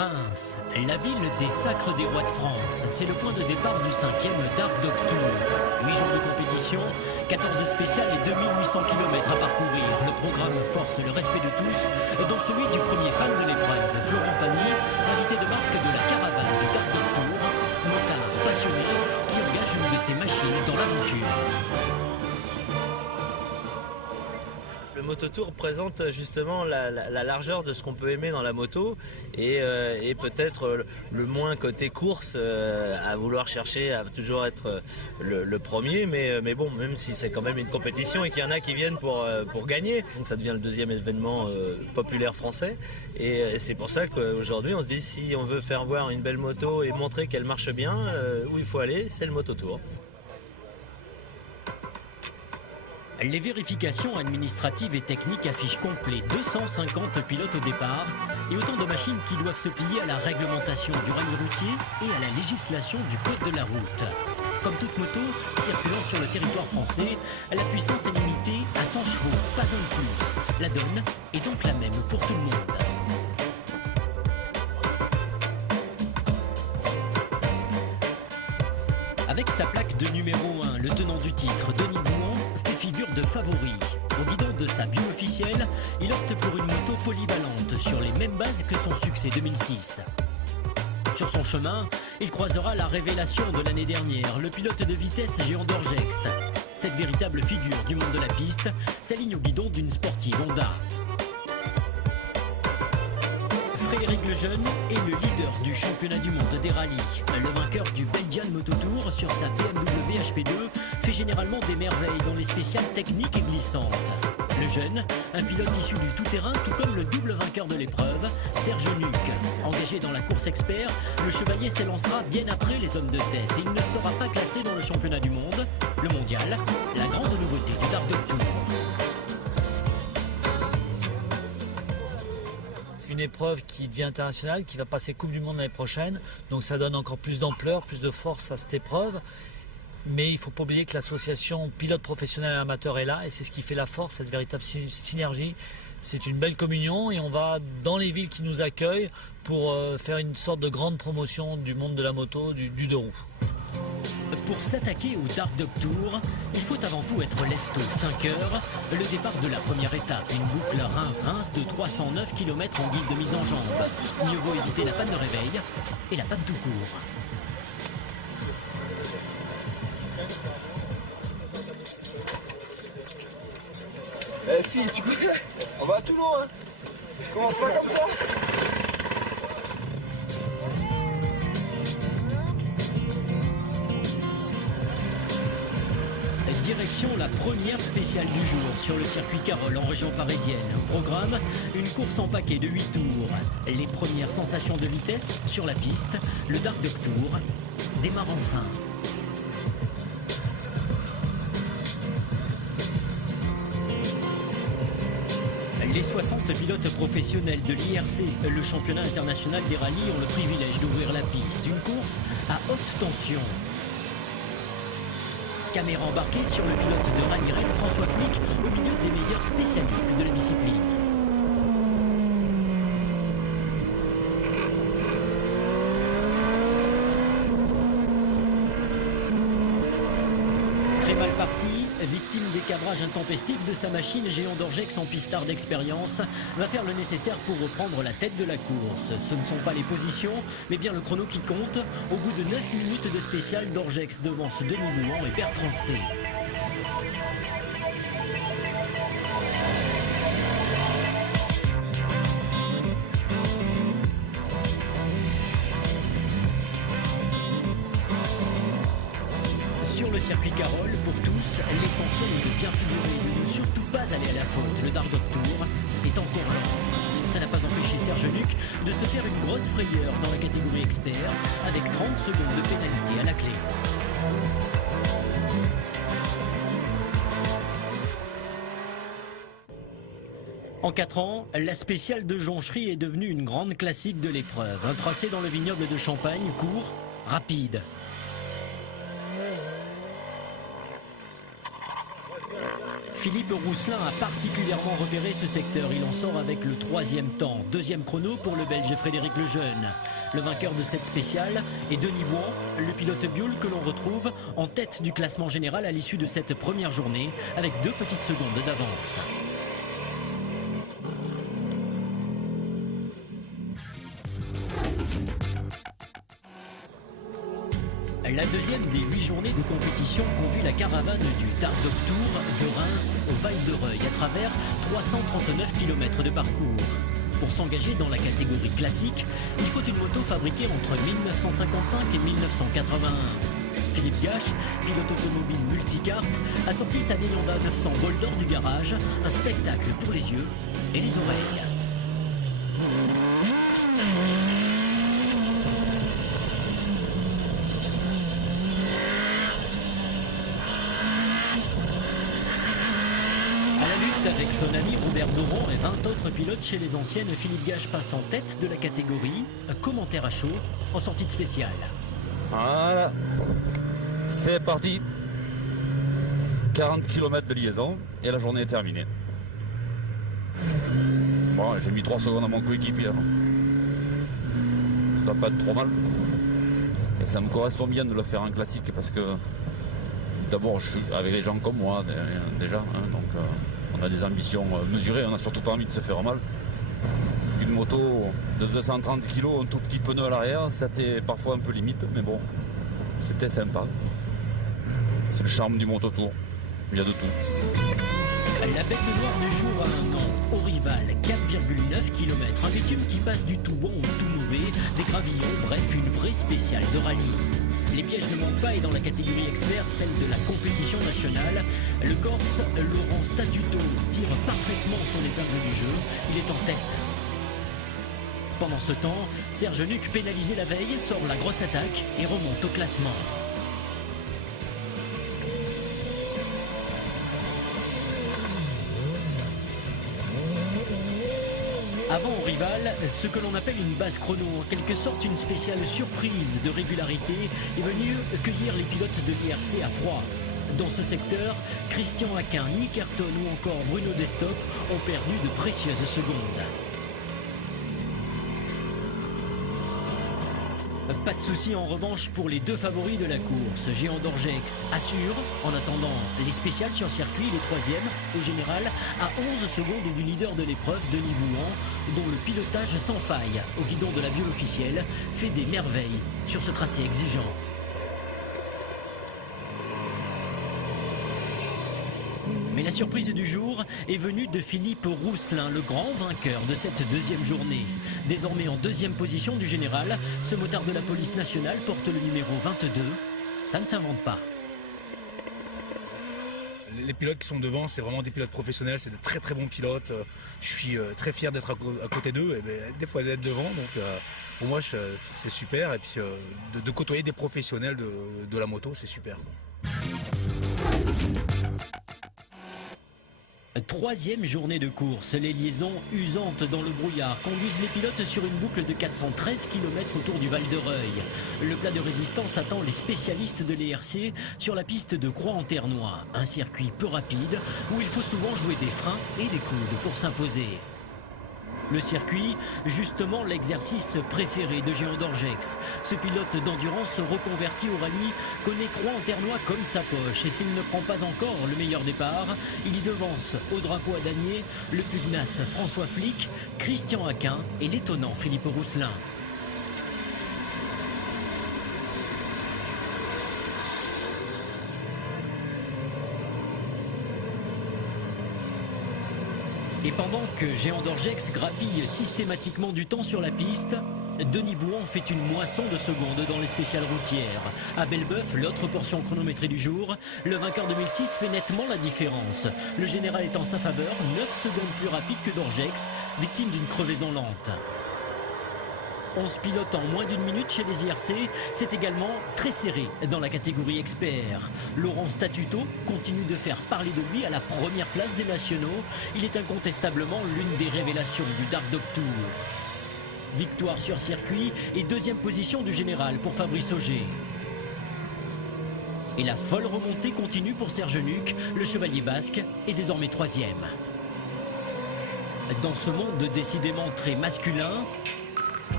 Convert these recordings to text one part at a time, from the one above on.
Reims, la ville des sacres des rois de France. C'est le point de départ du 5e Dark Dog Tour. 8 jours de compétition, 14 spéciales et 2800 km à parcourir. Le programme force le respect de tous, dont celui du premier fan de l'épreuve, Florent Pagny, invité de marque de la caravane du Dark Dog Tour, motard passionné qui engage une de ses machines dans l'aventure. Le Mototour présente justement la largeur de ce qu'on peut aimer dans la moto et peut-être le moins côté course à vouloir chercher à toujours être le premier, mais bon, même si c'est quand même une compétition et qu'il y en a qui viennent pour gagner, donc ça devient le deuxième événement populaire français et c'est pour ça qu'aujourd'hui on se dit si on veut faire voir une belle moto et montrer qu'elle marche bien, où il faut aller, c'est le Mototour. Les vérifications administratives et techniques affichent complet 250 pilotes au départ et autant de machines qui doivent se plier à la réglementation du rail routier et à la législation du code de la route. Comme toute moto circulant sur le territoire français, la puissance est limitée à 100 chevaux, pas un de plus. La donne est donc la même pour tout le monde. Avec sa plaque de numéro 1, le tenant du titre, Denis Bouan, fait figure de favori. Au guidon de sa bio officielle, il opte pour une moto polyvalente sur les mêmes bases que son succès 2006. Sur son chemin, il croisera la révélation de l'année dernière, le pilote de vitesse Géant d'Orgex. Cette véritable figure du monde de la piste s'aligne au guidon d'une sportive Honda. Frédéric Lejeune est le leader du championnat du monde des rallyes. Le vainqueur du Belgian Mototour sur sa BMW HP2 fait généralement des merveilles dans les spéciales techniques et glissantes. Lejeune, un pilote issu du tout-terrain, tout comme le double vainqueur de l'épreuve, Serge Nuc. Engagé dans la course expert, le chevalier s'élancera bien après les hommes de tête et il ne sera pas classé dans le championnat du monde, le mondial, la grande nouveauté du Dark Dog Tour. Une épreuve qui devient internationale, qui va passer Coupe du Monde l'année prochaine, donc ça donne encore plus d'ampleur, plus de force à cette épreuve. Mais il ne faut pas oublier que l'association pilote professionnel et amateur est là et c'est ce qui fait la force, cette véritable synergie. C'est une belle communion et on va dans les villes qui nous accueillent pour faire une sorte de grande promotion du monde de la moto, du deux roues. Pour s'attaquer au Dark Dog Tour, il faut avant tout être lève-tôt, 5 heures, le départ de la première étape, une boucle Reims-Reims de 309 km en guise de mise en jambe. Mieux vaut éviter la panne de réveil et la panne tout court. Eh fille, tu connais? On va à Toulon, hein. Commence pas comme ça. Direction la première spéciale du jour sur le circuit Carole en région parisienne. Au programme, une course en paquet de 8 tours. Les premières sensations de vitesse sur la piste, le Dark Dog Tour démarre enfin. Les 60 pilotes professionnels de l'IRC, le championnat international des rallyes, ont le privilège d'ouvrir la piste. Une course à haute tension. Caméra embarquée sur le pilote de rallye raid François Flick au milieu des meilleurs spécialistes de la discipline. Très mal parti, victime des cabrages intempestifs de sa machine, Géant d'Orgex en pistard d'expérience va faire le nécessaire pour reprendre la tête de la course. Ce ne sont pas les positions, mais bien le chrono qui compte. Au bout de 9 minutes de spécial, d'Orgex devance Denis Bouan et Bertrand Sté. Sur le circuit Carole, pour tous, l'essentiel est de bien figurer, de ne surtout pas aller à la faute. Le Dark Dog Tour est encore là. Ça n'a pas empêché Serge Nuc de se faire une grosse frayeur dans la catégorie expert, avec 30 secondes de pénalité à la clé. En 4 ans, la spéciale de Jonchery est devenue une grande classique de l'épreuve. Un tracé dans le vignoble de Champagne, court, rapide. Philippe Rousselin a particulièrement repéré ce secteur. Il en sort avec le 3e temps. 2e chrono pour le Belge Frédéric Lejeune. Le vainqueur de cette spéciale est Denis Bouan, le pilote Buell que l'on retrouve en tête du classement général à l'issue de cette première journée avec 2 petites secondes d'avance. La deuxième des 8 journées de compétition conduit la caravane du Dark Dog Tour de Reims au Val de Reuil à travers 339 km de parcours. Pour s'engager dans la catégorie classique, il faut une moto fabriquée entre 1955 et 1981. Philippe Gache, pilote automobile multicarte, a sorti sa vieille Honda 900 bol d'or du garage, un spectacle pour les yeux et les oreilles. Avec son ami Robert Doron et 20 autres pilotes chez les anciennes, Philippe Gache passe en tête de la catégorie. Un commentaire à chaud en sortie de spéciale. Voilà, c'est parti. 40 km de liaison et la journée est terminée. Bon, j'ai mis 3 secondes à mon coéquipier. Ça doit pas être trop mal. Et ça me correspond bien de le faire en classique parce que d'abord je suis avec les gens comme moi déjà, hein, donc on a des ambitions mesurées, on n'a surtout pas envie de se faire mal. Une moto de 230 kg, un tout petit pneu à l'arrière, c'était parfois un peu limite, mais bon, c'était sympa. C'est le charme du mototour, il y a de tout. La bête noire du jour a un nom, Orival, 4,9 km, un bitume qui passe du tout bon au tout mauvais, des gravillons, bref, une vraie spéciale de rallye. Les pièges ne manquent pas et dans la catégorie expert, celle de la compétition nationale, le Corse Laurent Statuto tire parfaitement son épingle du jeu, il est en tête. Pendant ce temps, Serge Nuc, pénalisé la veille, sort la grosse attaque et remonte au classement. Avant Orival, ce que l'on appelle une base chrono, en quelque sorte une spéciale surprise de régularité, est venue cueillir les pilotes de l'IRC à froid. Dans ce secteur, Christian Aquin, Nick Ayrton ou encore Bruno Destop ont perdu de précieuses secondes. Pas de souci en revanche pour les 2 favoris de la course. Géant d'Orgex assure, en attendant les spéciales sur circuit, les 3e au général à 11 secondes du leader de l'épreuve, Denis Bouan, dont le pilotage sans faille au guidon de la Buell officielle fait des merveilles sur ce tracé exigeant. Mais la surprise du jour est venue de Philippe Rousselin, le grand vainqueur de cette 2e journée. Désormais en 2e position du général, ce motard de la police nationale porte le numéro 22. Ça ne s'invente pas. Les pilotes qui sont devant, c'est vraiment des pilotes professionnels, c'est de très très bons pilotes. Je suis très fier d'être à côté d'eux et des fois d'être devant. Donc pour moi c'est super et puis de côtoyer des professionnels de la moto, c'est super. 3e journée de course, les liaisons usantes dans le brouillard conduisent les pilotes sur une boucle de 413 km autour du Val de Reuil. Le plat de résistance attend les spécialistes de l'ERC sur la piste de Croix-en-Ternois, un circuit peu rapide où il faut souvent jouer des freins et des coudes pour s'imposer. Le circuit, justement l'exercice préféré de Géant d'Orgex. Ce pilote d'endurance reconverti au rallye connaît Croix-en-Ternois comme sa poche. Et s'il ne prend pas encore le meilleur départ, il y devance au drapeau à damier le pugnace François Flick, Christian Aquin et l'étonnant Philippe Rousselin. Et pendant que Géant d'Orgex grappille systématiquement du temps sur la piste, Denis Bouan fait une moisson de secondes dans les spéciales routières. À Belbeuf, l'autre portion chronométrée du jour, le vainqueur 2006 fait nettement la différence. Le général est en sa faveur, 9 secondes plus rapide que d'Orgex, victime d'une crevaison lente. 11 pilotes en moins d'1 minute chez les IRC, c'est également très serré dans la catégorie expert. Laurent Statuto continue de faire parler de lui à la première place des nationaux. Il est incontestablement l'une des révélations du Dark Dog Tour. Victoire sur circuit et 2e position du général pour Fabrice Auger. Et la folle remontée continue pour Serge Nuc, le chevalier basque est désormais 3e. Dans ce monde décidément très masculin,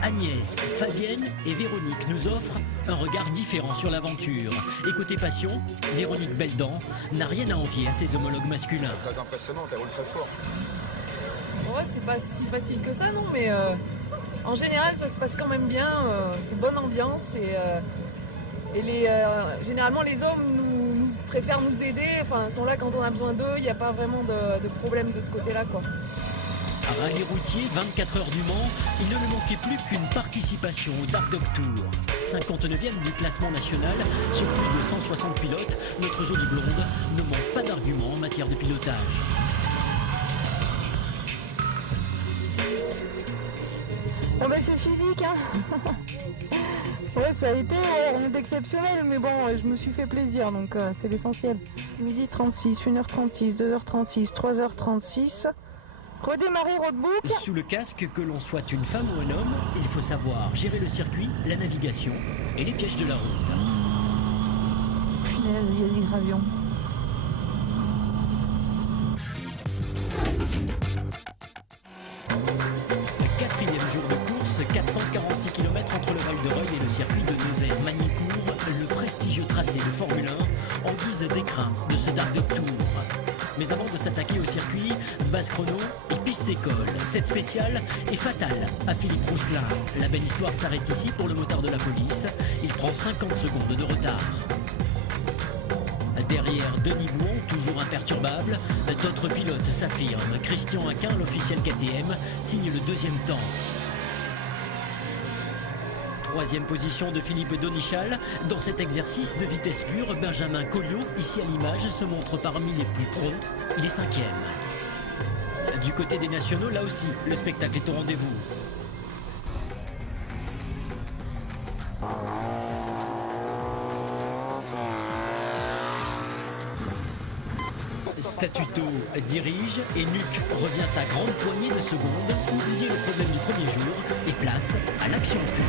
Agnès, Fabienne et Véronique nous offrent un regard différent sur l'aventure. Et côté passion, Véronique Beldan n'a rien à envier à ses homologues masculins. Très impressionnant, elle roule très fort. Ouais, c'est pas si facile que ça, non, mais en général, ça se passe quand même bien. C'est bonne ambiance et généralement, les hommes nous préfèrent nous aider. Enfin, ils sont là quand on a besoin d'eux. Il n'y a pas vraiment de problème de ce côté-là, quoi. Rallye routier, 24 heures du Mans, il ne lui manquait plus qu'une participation au Dark Dog Tour. 59e du classement national, sur plus de 160 pilotes, notre jolie blonde ne manque pas d'arguments en matière de pilotage. Ah bah c'est physique, hein. Ouais, ça a été rien d'exceptionnel, mais bon, je me suis fait plaisir, donc c'est l'essentiel. Midi 36, 1h36, 2h36, 3h36... Redémarrer roadbook. Sous le casque, que l'on soit une femme ou un homme, il faut savoir gérer le circuit, la navigation et les pièges de la route. Punaise, il y a des gravions. Quatrième jour de course, 446 km entre le Val de Reuil et le circuit de Nevers-Magny-Cours, le prestigieux tracé de Formule 1 en guise d'écrin de ce Dark Dog Tour. Mais avant de s'attaquer au circuit, base chrono et piste école. Cette spéciale est fatale à Philippe Rousselin. La belle histoire s'arrête ici pour le motard de la police. Il prend 50 secondes de retard. Derrière Denis Bouan, toujours imperturbable, d'autres pilotes s'affirment. Christian Aquin, l'officiel KTM, signe le 2e temps. 3e position de Philippe Donichal. Dans cet exercice de vitesse pure, Benjamin Colliot, ici à l'image, se montre parmi les plus pros. Il est 5e. Du côté des nationaux, là aussi, le spectacle est au rendez-vous. Statuto dirige et Nuc revient à grande poignée de secondes, oubliez le problème du premier jour et place à l'action pure.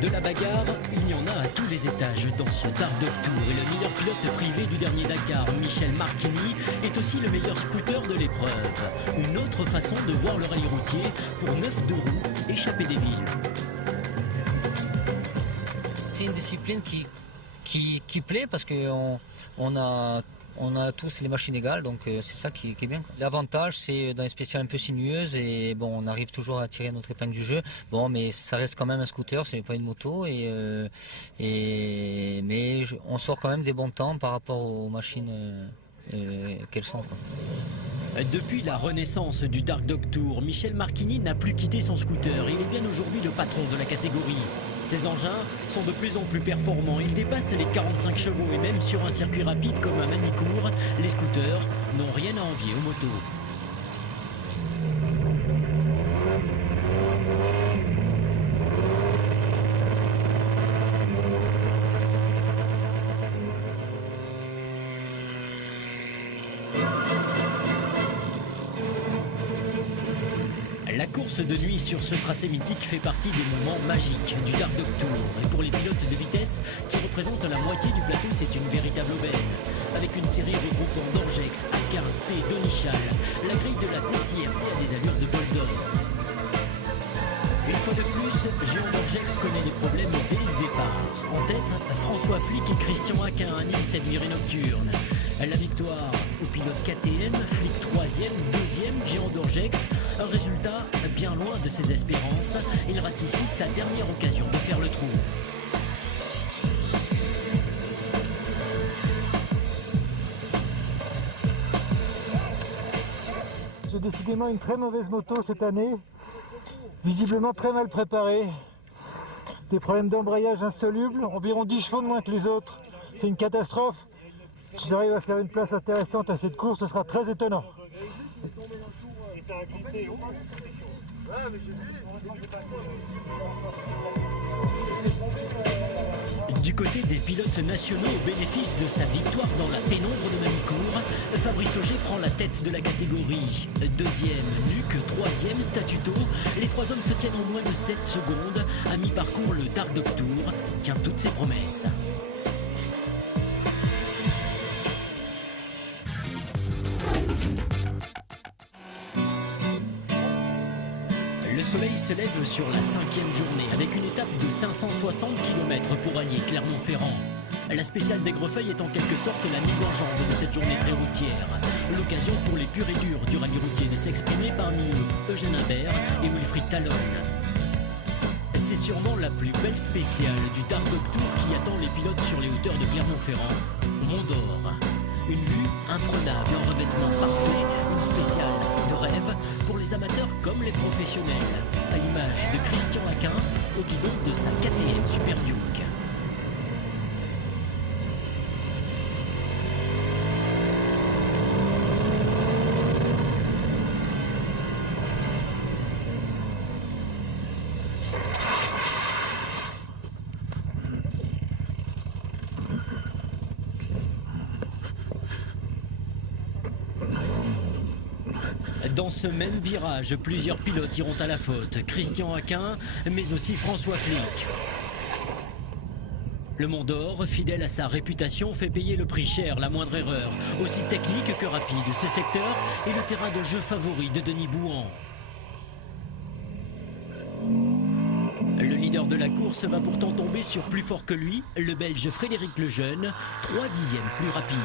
De la bagarre, il y en a à tous les étages dans ce Dark Dog Tour. Et le meilleur pilote privé du dernier Dakar, Michel Marchini, est aussi le meilleur scooter de l'épreuve. Une autre façon de voir le rallye routier pour 9 de roues échappés des villes. C'est une discipline qui plaît parce qu'on a tous les machines égales, donc c'est ça qui est bien. L'avantage, c'est dans les spéciales un peu sinueuses et bon, on arrive toujours à tirer notre épingle du jeu. Bon, mais ça reste quand même un scooter, ce n'est pas une moto mais on sort quand même des bons temps par rapport aux machines qu'elles sont, quoi. Depuis la renaissance du Dark Dog Tour, Michel Marchini n'a plus quitté son scooter. Il est bien aujourd'hui le patron de la catégorie. Ses engins sont de plus en plus performants. Ils dépassent les 45 chevaux et même sur un circuit rapide comme à Magny-Cours, les scooters n'ont rien à envier aux motos. La course de nuit sur ce tracé mythique fait partie des moments magiques du Dark Dog Tour. Et pour les pilotes de vitesse qui représentent la moitié du plateau, c'est une véritable aubaine. Avec une série regroupant Dorgex, Aquin, Sté, Donichal, la grille de la course IRC a des allures de bol d'or. Une fois de plus, Géant Dorgex connaît des problèmes dès le départ. En tête, François Flick et Christian Aquin animent cette virée nocturne. La victoire au pilote KTM, Flick 3e, 2e, Géant Dorgex. Un résultat bien loin de ses espérances. Il rate ici sa dernière occasion de faire le trou. J'ai décidément une très mauvaise moto cette année. Visiblement très mal préparée. Des problèmes d'embrayage insolubles, environ 10 chevaux de moins que les autres. C'est une catastrophe. Si j'arrive à faire une place intéressante à cette course, ce sera très étonnant. Du côté des pilotes nationaux, au bénéfice de sa victoire dans la pénombre de Mamicourt, Fabrice Auger prend la tête de la catégorie. Deuxième, Luc, troisième, Statuto. Les trois hommes se tiennent en moins de 7 secondes. À mi-parcours, le Dark Tour tient toutes ses promesses. Le soleil se lève sur la 5e journée avec une étape de 560 km pour allier Clermont-Ferrand. La spéciale d'Aigrefeuille est en quelque sorte la mise en jambe de cette journée très routière. L'occasion pour les purs et durs du rallye routier de s'exprimer, parmi eux Eugène Imbert et Wilfried Talon. C'est sûrement la plus belle spéciale du Dark Tour qui attend les pilotes sur les hauteurs de Clermont-Ferrand, Mont d'Or. Une vue imprenable en revêtement parfait, une spéciale de rêve pour les amateurs comme les professionnels, à l'image de Christian Aquin au guidon de sa KTM Super Duke. Dans ce même virage, plusieurs pilotes iront à la faute. Christian Aquin, mais aussi François Flick. Le Mont d'Or, fidèle à sa réputation, fait payer le prix cher la moindre erreur. Aussi technique que rapide, ce secteur est le terrain de jeu favori de Denis Bouhan. Le leader de la course va pourtant tomber sur plus fort que lui, le Belge Frédéric Lejeune, 3 dixièmes plus rapide.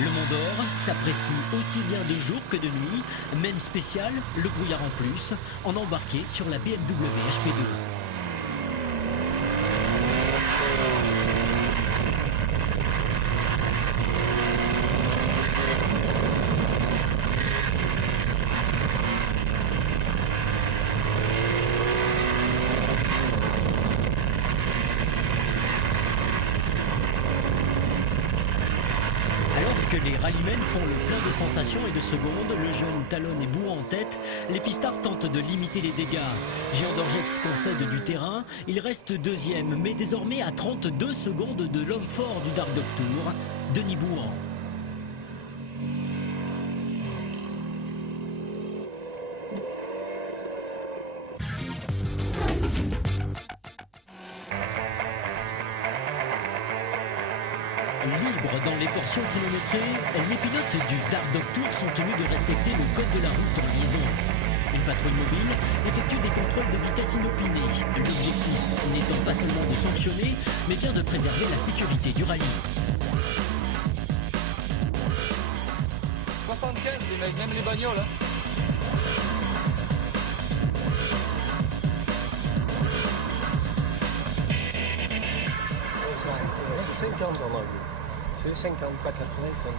Le Mont d'Or s'apprécie aussi bien de jour que de nuit, même spécial, le brouillard en plus, en embarqué sur la BMW HP2. Que les rallymen font le plein de sensations et de secondes, le jeune Talon et Bouhan en tête, les pistards tentent de limiter les dégâts. Géant d'Orgex concède du terrain, il reste deuxième, mais désormais à 32 secondes de l'homme fort du Dark Tour, Denis Bouhan. Libres dans les portions kilométrées, les pilotes du Dark Tour sont tenus de respecter le code de la route en liaison. Une patrouille mobile effectue des contrôles de vitesse inopinés. L'objectif n'étant pas seulement de sanctionner, mais bien de préserver la sécurité du rallye. 75 les mecs, même les bagnoles. C'est 50 en anglais. C'est 50, pas 85.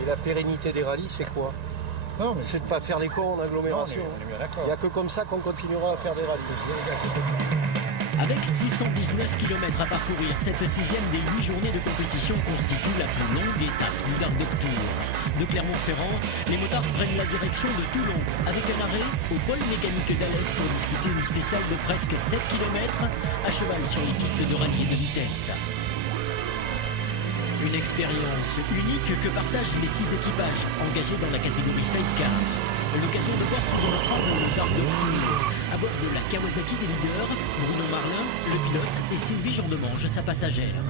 Et la pérennité des rallyes, c'est quoi? C'est de ne pas faire les cons en agglomération. Il n'y a que comme ça qu'on continuera à faire des rallyes. Avec 619 km à parcourir, cette 6e des 8 journées de compétition constitue la plus longue étape du Dark Tour. De Clermont-Ferrand, les motards prennent la direction de Toulon, avec un arrêt au pôle mécanique d'Alès pour disputer une spéciale de presque 7 km à cheval sur les pistes de rallye et de vitesse. Une expérience unique que partagent les 6 équipages engagés dans la catégorie Sidecar. L'occasion de voir sous un prendre le Dark Tour. À bord de la Kawasaki des leaders, Bruno Marlin, le pilote, et Sylvie Gendemange, sa passagère.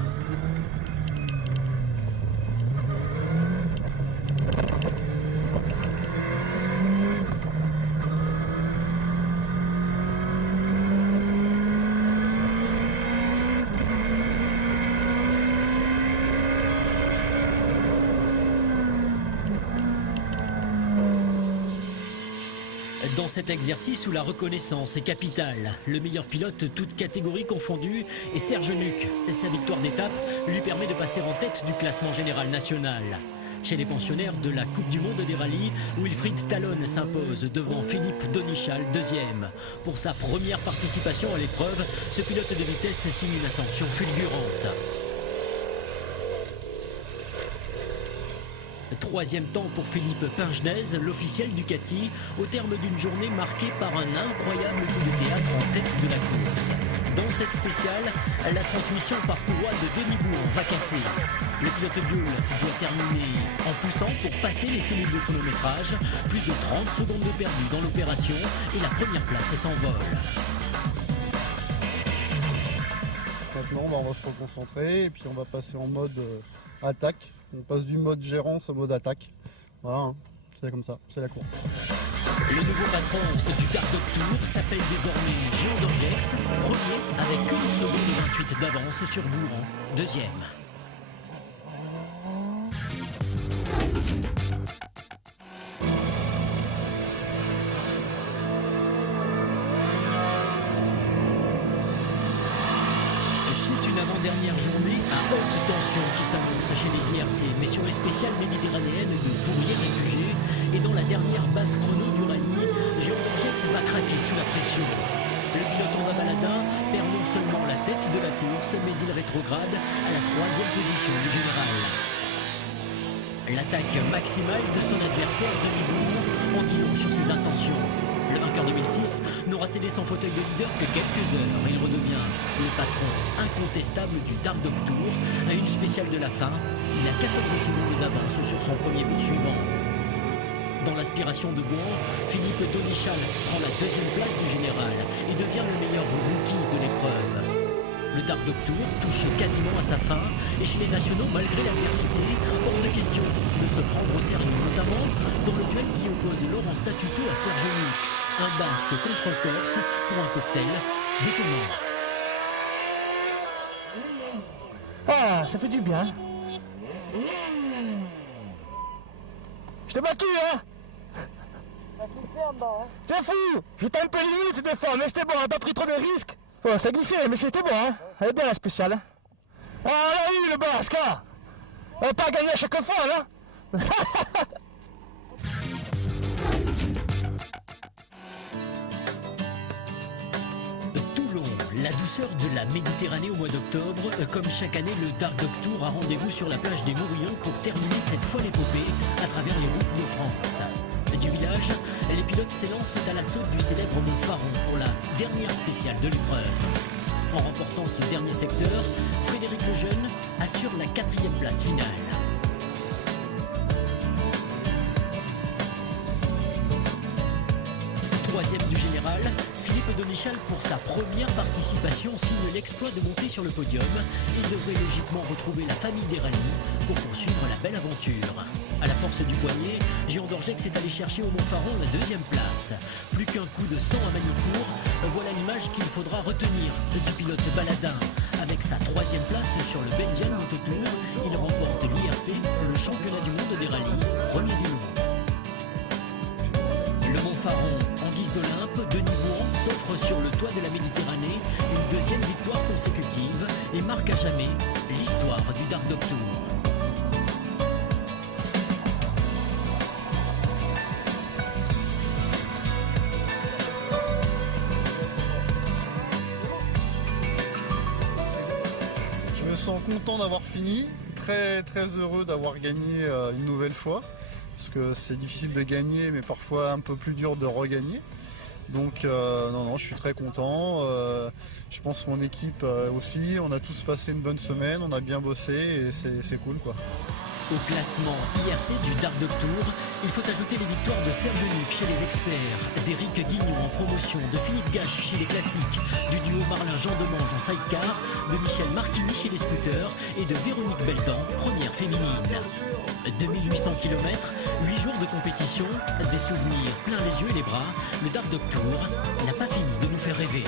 Dans cet exercice où la reconnaissance est capitale, le meilleur pilote, toutes catégories confondues, est Serge Nuc. Sa victoire d'étape lui permet de passer en tête du classement général national. Chez les pensionnaires de la Coupe du Monde des rallyes, Wilfried Talon s'impose devant Philippe Donichal, deuxième. Pour sa première participation à l'épreuve, ce pilote de vitesse signe une ascension fulgurante. Troisième temps pour Philippe Pingenez, l'officiel Ducati, au terme d'une journée marquée par un incroyable coup de théâtre en tête de la course. Dans cette spéciale, la transmission par courroie de Denis Bouhan va casser. Le pilote Buell doit terminer en poussant pour passer les cellules de chronométrage. Plus de 30 secondes de perdu dans l'opération et la première place s'envole. Maintenant, on va se reconcentrer et puis on va passer en mode attaque. On passe du mode gérance au mode attaque. Voilà, hein. C'est comme ça, c'est la course. Le nouveau patron du Dark Dog Tour s'appelle désormais Géant Dorgex, premier avec 1 seconde et 28 d'avance sur Bouhan, deuxième. C'est une avant-dernière journée à haute tension qui s'annonce chez les IRC, mais sur les spéciales méditerranéennes de Pourrières et Puget, et dans la dernière basse chrono du rallye, Géant Dorgex va craquer sous la pression. Le pilote Honda Baladin perd non seulement la tête de la course, mais il rétrograde à la 3e position du général. L'attaque maximale de son adversaire Denis Bouhan en dit long sur ses intentions. Le vainqueur 2006 n'aura cédé son fauteuil de leader que quelques heures. Il redevient le patron incontestable du Dark Dog Tour. À une spéciale de la fin, il a 14 secondes d'avance sur son premier poursuivant. Dans l'aspiration de Bouhan, Philippe Donichal prend la 2e place du général et devient le meilleur rookie de l'épreuve. Le Dark Dog Tour touche quasiment à sa fin et chez les nationaux, malgré l'adversité, hors de question de se prendre au sérieux, notamment dans le duel qui oppose Laurent Statuto à Serge Nuc, un basque contre Corse pour un cocktail détonnant. Ah, ça fait du bien. Je t'ai battu, hein? C'est fou! J'étais un peu limite des fois, mais c'était bon, on n'a pas pris trop de risques. Oh, ça glissait, mais c'était bon, hein? Elle est bien la spéciale. Hein? Ah, là, oui, le basque, hein? On va pas gagner à chaque fois, là? Toulon, la douceur de la Méditerranée au mois d'octobre. Comme chaque année, le Dark Dog Tour a rendez-vous sur la plage des Morillons pour terminer cette folle épopée à travers les routes de France. Du village, les pilotes s'élancent à l'assaut du célèbre Montfaron pour la dernière spéciale de l'épreuve. En remportant ce dernier secteur, Frédéric Lejeune assure la 4e place finale. Troisième du général, Philippe Donichal, pour sa première participation, signe l'exploit de monter sur le podium. Il devrait logiquement retrouver la famille des rallyes pour poursuivre la belle aventure. À la force du poignet, Géant Dorgex est allé chercher au Montfaron la 2e place. Plus qu'un coup de sang à Manicourt, voilà l'image qu'il faudra retenir du pilote Baladin. Avec sa 3e place sur le Belgian Mototour, il remporte l'IRC, le championnat du monde des rallyes, premier du monde. Le Montfaron, en guise d'Olympe, Denis Bouhan s'offre sur le toit de la Méditerranée une 2e victoire consécutive et marque à jamais l'histoire du Dark Dog Tour. Je me sens content d'avoir fini, très très heureux d'avoir gagné une nouvelle fois. Parce que c'est difficile de gagner, mais parfois un peu plus dur de regagner. Donc non, je suis très content. Je pense mon équipe aussi. On a tous passé une bonne semaine, on a bien bossé et c'est cool, quoi. Au classement IRC du Dark Dog Tour, il faut ajouter les victoires de Serge Nuc chez les experts, d'Éric Guignon en promotion, de Philippe Gache chez les classiques, du duo Marlin-Jean Demange en sidecar, de Michel Martini chez les scooters et de Véronique Beldan, première féminine. 2800 km, 8 jours de compétition, des souvenirs plein les yeux et les bras, le Dark Dog Tour n'a pas fini de nous faire rêver.